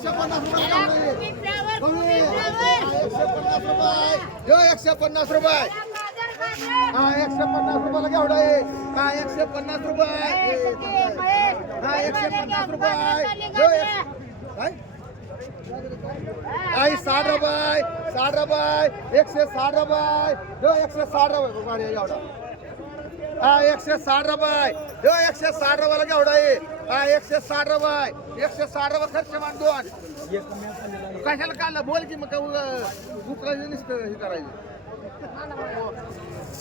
150 रुपये जो 150 रुपये 150 रुपयाला घेवडा आहे 150 रुपये 150 रुपये जो काय 60 रुपये 60 रुपये 160 रुपये जो 160 रुपये घेवडा 160 रुपये जो 160 रुपयाला घेवडा आहे 160 रुपये 160 रुपये खर्च मान दोन कशाला काढला बोल की मग उकळायचं नसतं हे करायचं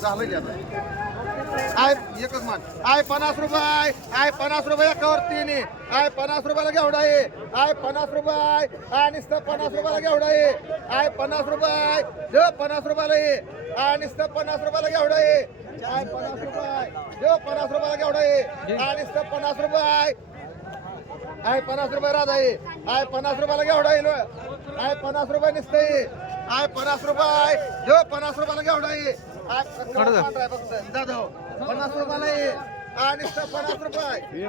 झालं की आता आय एकच मान आय 50 रुपये आय 50 रुपये एकावर तीन आय 50 रुपयाला घेवडा आहे आय 50 रुपये आय नुसतं 50 रुपयाला घेवडा आहे आय 50 रुपये जो 50 रुपयाला आहे आय नुसतं 50 रुपयाला घेवडा आहे आय 50 रुपये जो 50 रुपयाला घेवडा आहे आय नुसतं 50 रुपये आय 50 रुपये राजा आहे आय 50 रुपयाला घेवडा आहे आय 50 रुपये नुसतं आय 50 रुपये जो 50 रुपयाला घेवडा आहे आय फक्त दादा 50 रुपयाला आहे आय नुसतं 50 रुपये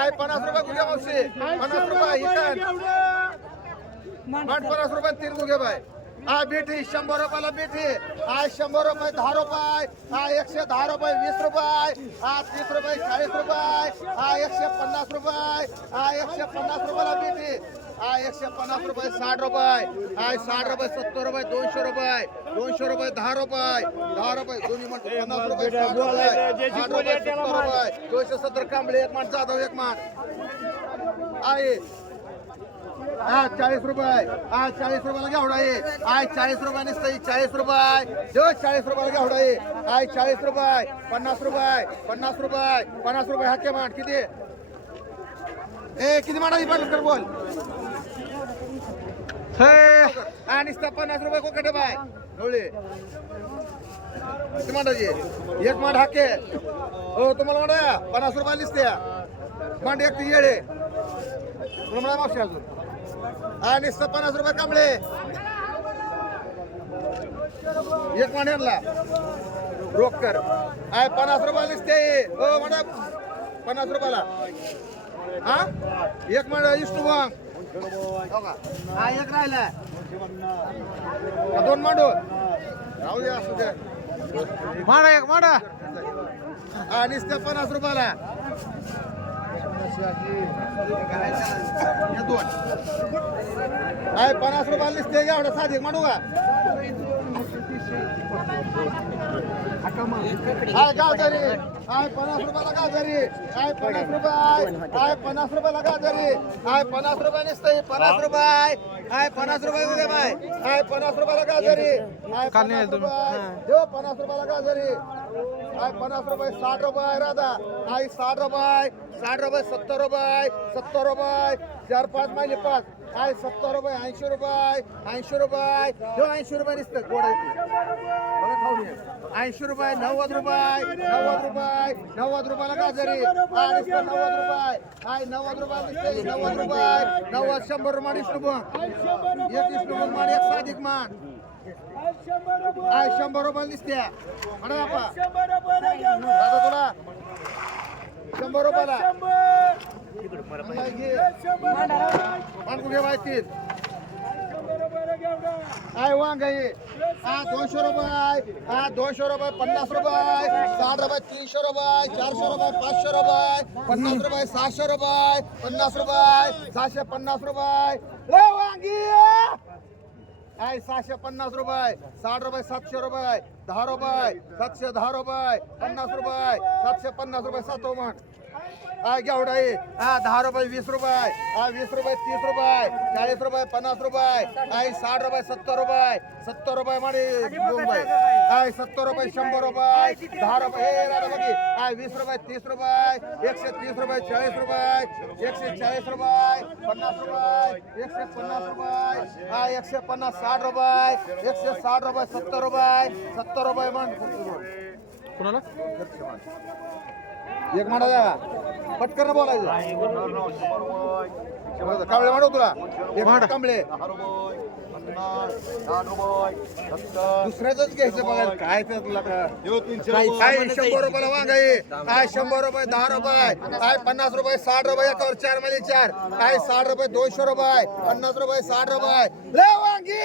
आय 50 रुपये कुठे मावशी 50 रुपये 50 रुपये 3 गुगे बाय आय बेटी 100 रुपयाला बेटी आय 100 रुपये 10 रुपये आय 110 रुपये 20 रुपये आय 30 रुपये 40 रुपये आय 150 रुपये आय 150 रुपयाला बेटी आय 150 रुपये 60 रुपये आय 60 रुपये 70 रुपये 200 रुपये 200 रुपये 10 रुपये 10 रुपये दोन्ही म्हणतो 50 रुपये 60 रुपये 60 रुपये 70 रुपये 270 कांबळे एक माठ जाधव एक माठ आय 40 रुपये 40 रुपयाला घेवडा आहे आय 40 रुपये नसतं 40 रुपये जो 40 रुपयाला घेवडा आहे आय 40 रुपये 50 रुपये 50 रुपये 50 रुपये हाके माठ किती किती माठाची पाठ कर बोल आणि 50 रुपये कोकटे बाय डोळे किती माठाची एक माठ हाके हो तुम्हाला म्हणा 50 रुपये लिस्ते मांड एक येडे तुला म्हणा मागशी अजून आणि 50 रुपये कांबळे एक मांड्याला रोख कर आय 50 रुपये लिस्ते हो म्हणा 50 रुपयाला हा एक मांड इष्टू मग हा एक राहिला दोन मांडू राहू दे असू दे माडा एक माडा आणि 50 रुपयाला दोन आय 50 रुपयाला लिस्ते एवढा साधी मांडू का आय गाजरी आय 50 रुपयाला गाजरी आय 50 रुपये आय 50 रुपयाला गाजरी आय 50 रुपये नसते 50 रुपये आय 50 रुपये उद्या बाय आय 50 रुपयाला गाजरी आय 50 रुपये जो 50 रुपयाला गाजरी आय 50 रुपये 60 रुपये राधा आय 60 रुपये 60 रुपये 70 रुपये 70 रुपये 4 5 मायले 5 आय 70 रुपये 80 रुपये 80 रुपये जो 80 रुपये नसतं गोडायची बघा खाऊन 80 रुपये 90 रुपये 90 रुपये 90 रुपयाला गाजरी आय 90 रुपये आय 90 रुपये नसते 90 रुपये 90 100 रुपये इष्टुबंग एक इष्टुबंग मान एक साधिक मान आय 100 रुपये निसत्या म्हणा बापा दादा तुला 100 रुपयाला माहिती आय वांग आहे 200 रुपये 200 रुपये 50 रुपये 60 रुपये 300 रुपये 400 रुपये 500 रुपये 50 रुपये 600 रुपये 50 रुपये 650 रुपये रे वांगी आय 650 रुपये 60 रुपये 700 रुपये 10 रुपये 710 रुपये 50 रुपये 750 रुपये 7 माठ आय घेवडा आहे 10 रुपये 20 रुपये 20 रुपये 30 रुपये 40 रुपये 50 रुपये आय 60 रुपये 70 रुपये 70 रुपये माडी मुंबई आय 70 रुपये 100 रुपये 10 रुपये हे राधा बघी आय 20 रुपये 30 रुपये 130 रुपये 40 रुपये 140 रुपये 50 रुपये 150 रुपये आय 150 60 रुपये 160 रुपये 70 रुपये 70 रुपये मान कुणाला एक माडा पटकन बोलायचं कांबळे मांडव तुला एक मांड कांबळे दुसऱ्याच घ्यायचं बघायला काय तर तुला काय 100 रुपयाला वांगाई काय 100 रुपये 10 रुपये काय 50 रुपये 60 रुपये एकावर 4 मध्ये 4 काय 60 रुपये 200 रुपये 50 रुपये 60 रुपये ले वांगी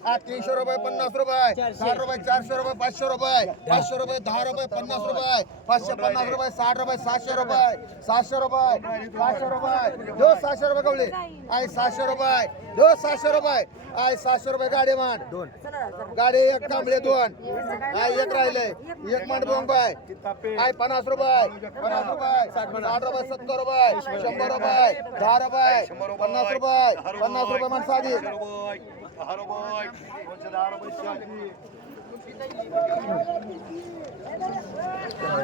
300 रुपये 50 रुपये 60 रुपये 400 रुपये 500 रुपये 500 रुपये 10 रुपये 50 रुपये 550 रुपये 60 रुपये 700 रुपये 700 रुपये 700 रुपये दो 700 रुपये कवळे आई 700 रुपये दो 700 रुपये आई 700 रुपये गाडी मांड दोन गाडी एक कांबळे दोन आई एक राहिले एक मांड दोन बाय आई 50 रुपये 50 रुपये 60 रुपये 70 रुपये 100 रुपये 10 रुपये 50 रुपये 50 रुपये मांड साधी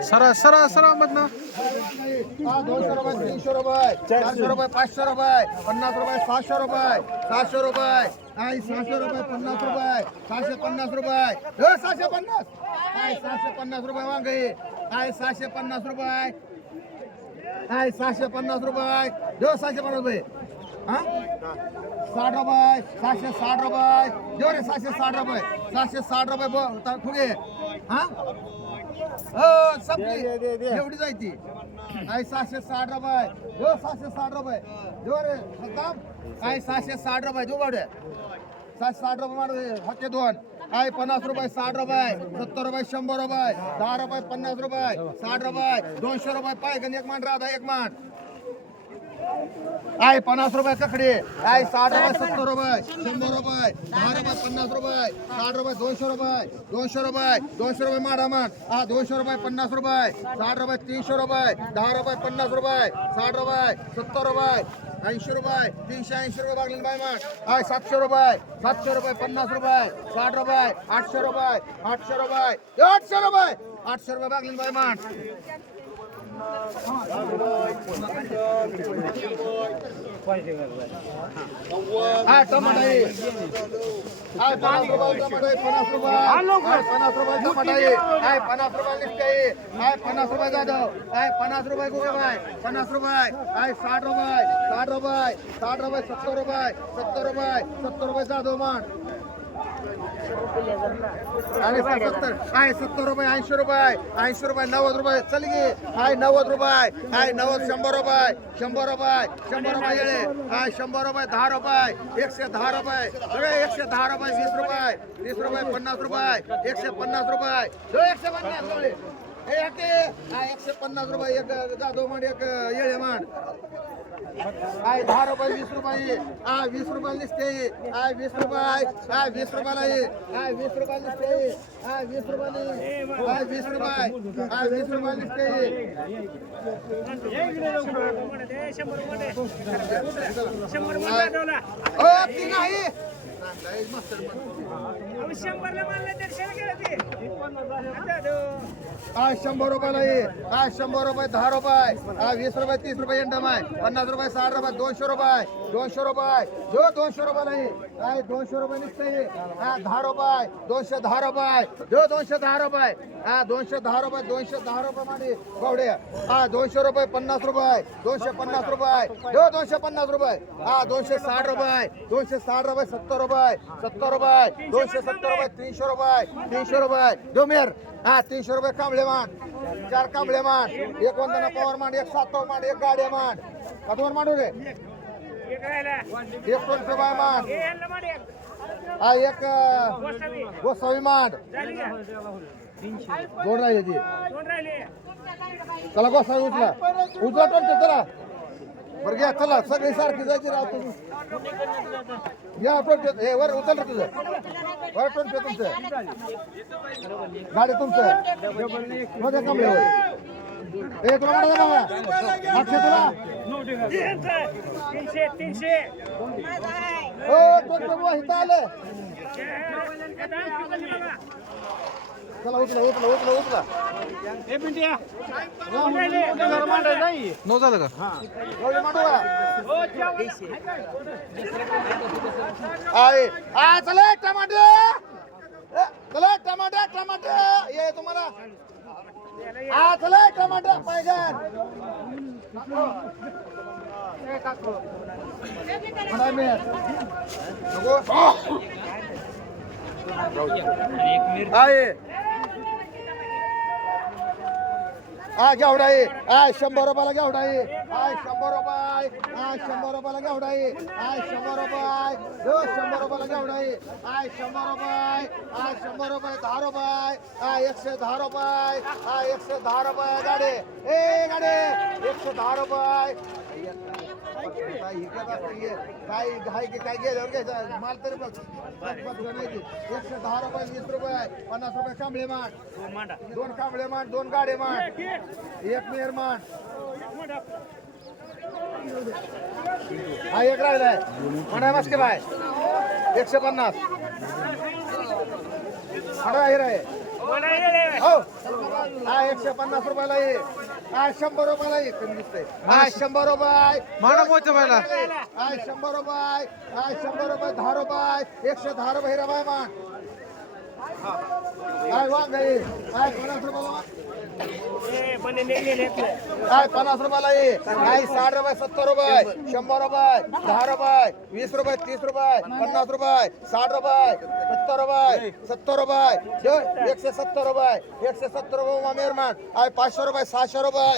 सरा सरा सरा मधनं 200 रुपये 300 रुपये 400 रुपये 500 रुपये 50 रुपये 700 रुपये 700 रुपये आई 700 रुपये 50 रुपये 750 रुपये 750 आई 750 रुपये वांगे आई 750 रुपये आई 750 रुपये 750 रुपये हा 60 रुपये 760 रुपये देऊ रे 760 रुपये 760 रुपये फुगे हा संपली एवढी जायची आई 760 रुपये देऊ 760 रुपये देऊ रे सद्दाम आई 760 रुपये देऊ बावड्या 760 रुपये मार हक्के दोन आई 50 रुपये 60 रुपये 70 रुपये 100 रुपये 10 रुपये 50 रुपये 60 रुपये 200 रुपये पायगन एक मान राधा एक मान आई 50 रुपये ककडी आई 60 रुपये 70 रुपये 100 रुपये 10 रुपये 50 रुपये 60 रुपये 200 रुपये 200 रुपये 200 रुपये मारा मान 200 रुपये 50 रुपये 60 रुपये 300 रुपये 10 रुपये 50 रुपये 60 रुपये 70 रुपये 80 रुपये 380 रुपये बागलीन बाय मान आई 700 रुपये 50 रुपये 60 रुपये 800 रुपये 800 रुपये 800 रुपये 800 रुपये बागलीन बाय मान टमाटा आहे 50 रुपये टमाटा आहे 50 रुपये 50 रुपये टमाटा आहे 50 रुपये लिस्ट आहे 50 रुपये जाधव 50 रुपये गुगलबाई 50 रुपये 60 रुपये 60 रुपये 60 रुपये 70 रुपये 70 रुपये 70 रुपये जाधव मान आणि 70 रुपये 80 रुपये 80 रुपये 90 रुपये चल गे 90 रुपये 90 100 रुपये 100 रुपये 100 रुपये येळे 100 रुपये 10 रुपये 110 रुपये सगळे 110 रुपये 20 रुपये 30 रुपये 50 रुपये 150 रुपये 150 रुपये 150 रुपये एक जाधव मांड एक येळे मांड 10 रुपये 20 रुपये 20 रुपये लिस्टे 20 रुपये 20 रुपयाला 20 रुपये लिस्टे 20 रुपये 20 रुपये 20 रुपये लिस्टे नाही 100 रुपयाला 100 रुपये 10 रुपये 20 रुपये 30 रुपये एंडम आहे 50 रुपये 60 रुपये 200 रुपये 200 रुपये जो 200 रुपयाला 200 रुपये निघते 10 रुपये 210 रुपये जो 210 रुपये 210 रुपये 210 रुपये मध्ये बावडे 200 रुपये 50 रुपये 250 रुपये जो 250 रुपये 260 रुपये 260 रुपये 70 रुपये 70 रुपये 270 रुपये 300 रुपये 300 रुपये जो मेर 300 रुपये कांबळे मान 4 कांबळे मान एक वंदना पवार मान एक सातव मान एक गाडी मान कधवर मांडू रे एक 200 रुपये मान एक गोसावी मान दोन राहिले ती चला गोसावी उचला उचला टोलते चला बरं घ्या चला सगळी सारखी जायची राव तुम्ही या टोलते हे वर उचल तुझं वर टोलते तुमचं गाडी तुमचं मध्ये कमले वर हे तुला म्हणा बाबा मागचे तुला 300 हो टोलते बुवा इथं आले चला उचला उचला उचला उचला नऊ झालं का एवढे मांडवा आहे चला टमाटर चला टमाटर टमाटर ये तुम्हाला चला टमाटर पाहिजे मला मिळेल. नको? आहे घेवडा आहे 100 रुपयाला घेवडा आहे 100 रुपये 100 रुपयाला घेवडा आहे 100 रुपये 100 रुपयाला घेवडा आहे 100 रुपये 100 रुपये 10 रुपये 110 रुपये 110 रुपये गाडे ए गाडे 110 रुपये काय घाय काय गेल्यावर घ्यायचं माल तरी बघ 110 रुपये 20 रुपये 50 रुपये कांबळे माठ 2 कांबळे माठ 2 गाडे माठ 1 मेर माठ हा 1 राहिलाय म्हणा मस्त के बाय 150 म्हणा आहे हो 150 रुपयाला आहे 100 रुपयाला आहे कमी दिसतंय 100 रुपये माना पोहोच बायला 100 रुपये 100 रुपये 10 रुपये 110 रुपये हिरा बाय मान काय वांग आहे 50 रुपयाला 50 रुपयाला आहे 60 रुपये 70 रुपये 100 रुपये 10 रुपये 20 रुपये 30 रुपये 50 रुपये 60 रुपये 70 रुपये 70 रुपये 170 रुपये 170 रुपये मामेरमान 500 रुपये 600 रुपये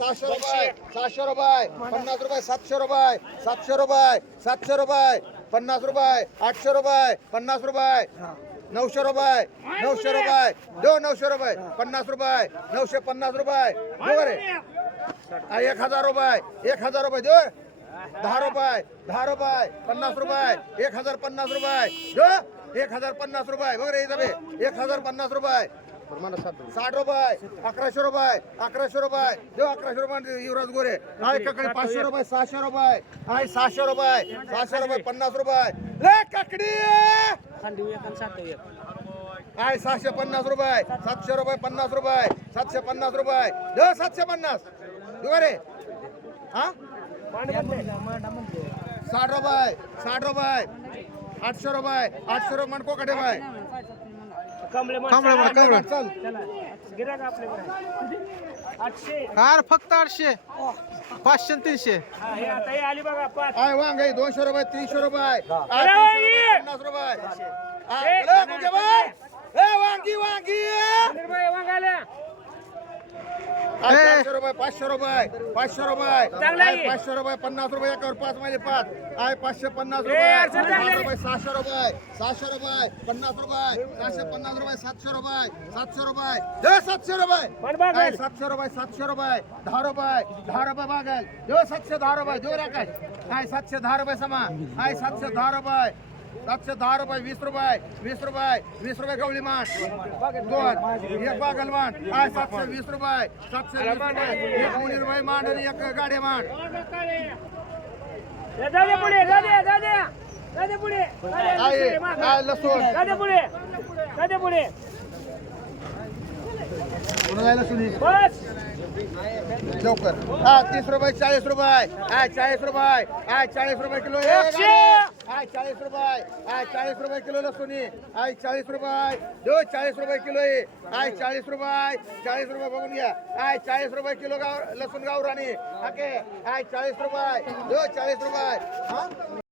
600 रुपये 700 रुपये 50 रुपये 700 रुपये 700 रुपये 700 रुपये 50 रुपये 800 रुपये 50 रुपये 900 रुपये 900 रुपये 900 रुपये 50 रुपये 950 रुपये दो रे 1000 रुपये 1000 रुपये दो 10 रुपये 10 रुपये 50 रुपये 1050 रुपये दो 1050 रुपये बघ रे इथं 1050 रुपये 60 रुपये 1100 रुपये 1100 रुपये देऊ 1100 रुपये युवराज गोरे आहे काकडे 500 रुपये 600 रुपये आहे 600 रुपये 600 रुपये 50 रुपये ले काकडी आहे 650 रुपये 700 रुपये 50 रुपये 750 रुपये देऊ 750 देऊ रे हा 60 रुपये 60 रुपये 800 रुपये 800 रुपये मणको कडे बाय चल कार फक्त 800 500 300 आहे वांग आहे 200 रुपये 300 रुपये 50 रुपये वांगी वांगी 400 रुपये 500 रुपये 500 रुपये 500 रुपये 50 रुपये एकावर 5 मध्ये 5 आहे 550 रुपये 600 रुपये 600 रुपये 50 रुपये 650 रुपये 700 रुपये 700 रुपये 700 रुपये 700 रुपये 700 रुपये 10 रुपये 10 रुपये बागल 710 रुपये देऊ रे काय 710 रुपये समा आहे 710 रुपये 710 रुपये 20 रुपये 20 रुपये 20 रुपये गवळी माठ 2 एक बागल माठ आहे 720 रुपये 720 रुपये 1 मुनी रुपये माठ आणि 1 गाडे माठ आहे लसूण लवकर 30 रुपये 40 रुपये 40 रुपये 40 रुपये किलो 40 रुपये 40 रुपये किलो लसूणी 40 रुपये 40 रुपये किलो 40 रुपये 40 रुपये बघून घ्या 40 रुपये किलो लसूण गावरानी 40 रुपये 40 रुपये